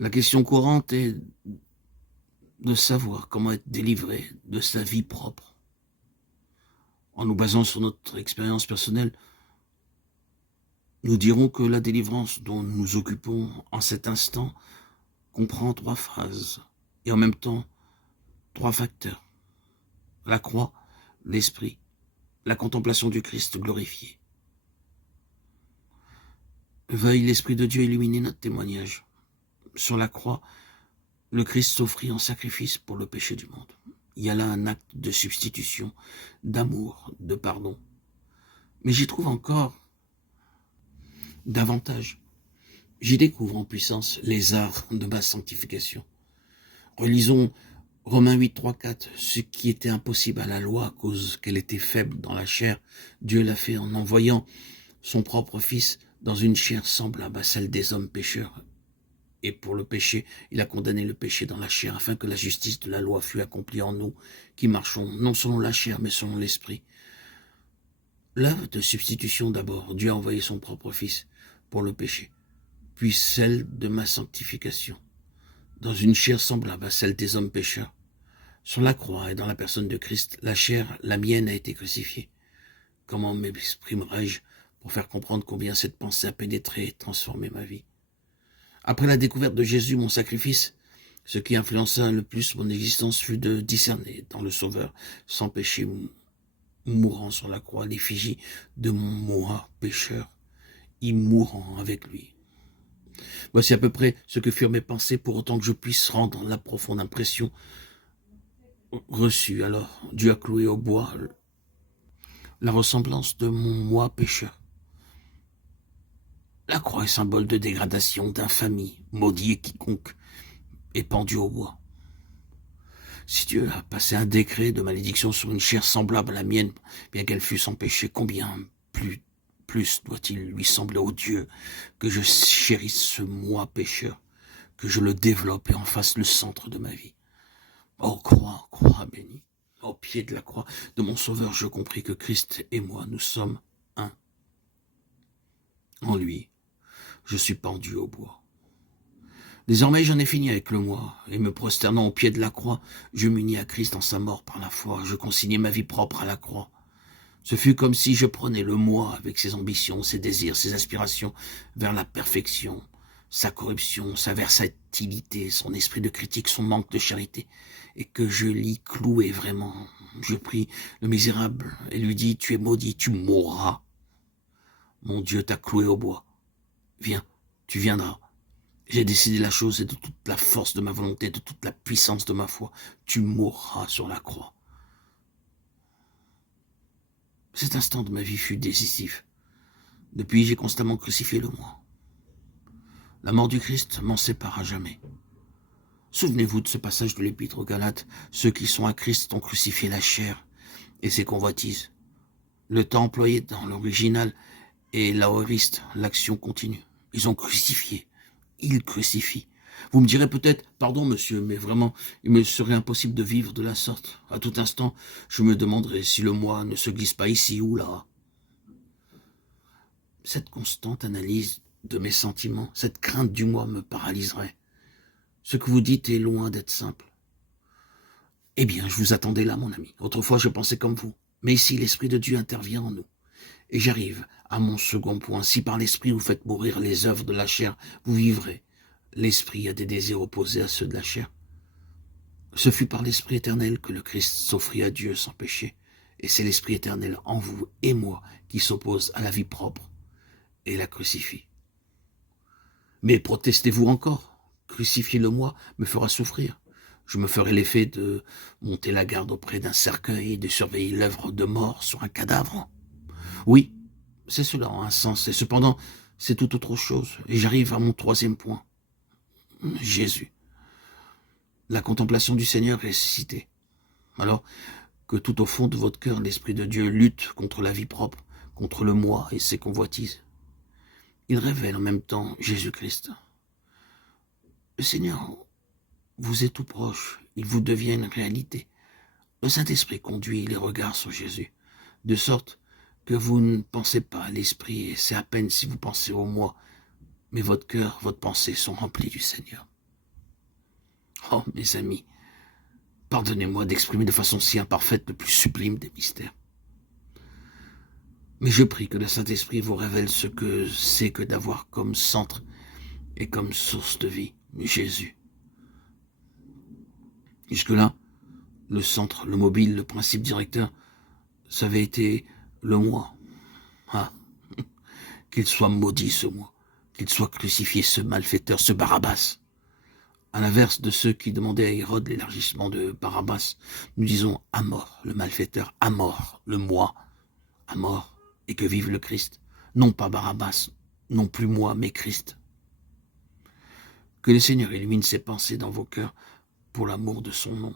La question courante est de savoir comment être délivré de sa vie propre. En nous basant sur notre expérience personnelle, nous dirons que la délivrance dont nous nous occupons en cet instant comprend 3 phases et en même temps 3 facteurs. La croix, l'esprit, la contemplation du Christ glorifié. Veuille l'Esprit de Dieu illuminer notre témoignage. Sur la croix, le Christ s'offrit en sacrifice pour le péché du monde. Il y a là un acte de substitution, d'amour, de pardon. Mais j'y trouve encore davantage. J'y découvre en puissance les arts de ma sanctification. Relisons Romains 8, 3, 4. Ce qui était impossible à la loi à cause qu'elle était faible dans la chair, Dieu l'a fait en envoyant son propre Fils dans une chair semblable à celle des hommes pécheurs. Et pour le péché, il a condamné le péché dans la chair, afin que la justice de la loi fût accomplie en nous, qui marchons non selon la chair, mais selon l'esprit. L'œuvre de substitution d'abord, Dieu a envoyé son propre Fils pour le péché, puis celle de ma sanctification, dans une chair semblable à celle des hommes pécheurs. Sur la croix et dans la personne de Christ, la chair, la mienne, a été crucifiée. Comment m'exprimerai-je pour faire comprendre combien cette pensée a pénétré et transformé ma vie? Après la découverte de Jésus, mon sacrifice, ce qui influença le plus mon existence fut de discerner dans le Sauveur, sans péché, mourant sur la croix, l'effigie de mon moi pécheur, y mourant avec lui. Voici à peu près ce que furent mes pensées, pour autant que je puisse rendre la profonde impression reçue. Alors, Dieu a cloué au bois la ressemblance de mon moi pécheur. La croix est symbole de dégradation, d'infamie, maudit quiconque est pendu au bois. Si Dieu a passé un décret de malédiction sur une chair semblable à la mienne, bien qu'elle fût sans péché, combien plus doit-il lui sembler au Dieu que je chérisse ce moi pécheur, que je le développe et en fasse le centre de ma vie. Oh, croix bénie, au pied de la croix de mon Sauveur, je compris que Christ et moi, nous sommes un. En lui, je suis pendu au bois. Désormais, j'en ai fini avec le moi, et me prosternant au pied de la croix, je m'unis à Christ en sa mort par la foi, je consignai ma vie propre à la croix. Ce fut comme si je prenais le moi avec ses ambitions, ses désirs, ses aspirations vers la perfection, sa corruption, sa versatilité, son esprit de critique, son manque de charité, et que je l'y clouais vraiment. Je pris le misérable et lui dis, tu es maudit, tu mourras. Mon Dieu t'a cloué au bois. Viens, tu viendras. J'ai décidé la chose et de toute la force de ma volonté, de toute la puissance de ma foi, tu mourras sur la croix. Cet instant de ma vie fut décisif. Depuis, j'ai constamment crucifié le moi. La mort du Christ m'en sépare à jamais. Souvenez-vous de ce passage de l'Épître aux Galates. Ceux qui sont à Christ ont crucifié la chair et ses convoitises. Le temps employé dans l'original est l'aoriste, l'action continue. Ils ont crucifié. Ils crucifient. Vous me direz peut-être, pardon monsieur, mais vraiment, il me serait impossible de vivre de la sorte. À tout instant, je me demanderais si le moi ne se glisse pas ici ou là. Cette constante analyse de mes sentiments, cette crainte du moi me paralyserait. Ce que vous dites est loin d'être simple. Eh bien, je vous attendais là, mon ami. Autrefois, je pensais comme vous. Mais ici, l'Esprit de Dieu intervient en nous. Et j'arrive à mon second point. Si par l'Esprit vous faites mourir les œuvres de la chair, vous vivrez. L'Esprit a des désirs opposés à ceux de la chair. Ce fut par l'Esprit éternel que le Christ s'offrit à Dieu sans péché. Et c'est l'Esprit éternel en vous et moi qui s'oppose à la vie propre et la crucifie. Mais protestez-vous encore. Crucifier le moi me fera souffrir. Je me ferai l'effet de monter la garde auprès d'un cercueil et de surveiller l'œuvre de mort sur un cadavre. Oui, c'est cela en un sens, et cependant, c'est tout autre chose. Et j'arrive à mon troisième point. Jésus. La contemplation du Seigneur ressuscité. Alors que tout au fond de votre cœur, l'Esprit de Dieu lutte contre la vie propre, contre le moi et ses convoitises. Il révèle en même temps Jésus-Christ. Le Seigneur vous est tout proche, il vous devient une réalité. Le Saint-Esprit conduit les regards sur Jésus, de sorte que vous ne pensez pas à l'Esprit, et c'est à peine si vous pensez au moi, mais votre cœur, votre pensée sont remplis du Seigneur. Oh, mes amis, pardonnez-moi d'exprimer de façon si imparfaite le plus sublime des mystères. Mais je prie que le Saint-Esprit vous révèle ce que c'est que d'avoir comme centre et comme source de vie Jésus. Jusque-là, le centre, le mobile, le principe directeur, ça avait été le moi. Ah, qu'il soit maudit ce moi, qu'il soit crucifié ce malfaiteur, ce Barabbas. À l'inverse de ceux qui demandaient à Hérode l'élargissement de Barabbas, nous disons à mort le malfaiteur, à mort le moi, à mort, et que vive le Christ. Non pas Barabbas, non plus moi, mais Christ. Que le Seigneur illumine ses pensées dans vos cœurs pour l'amour de son nom.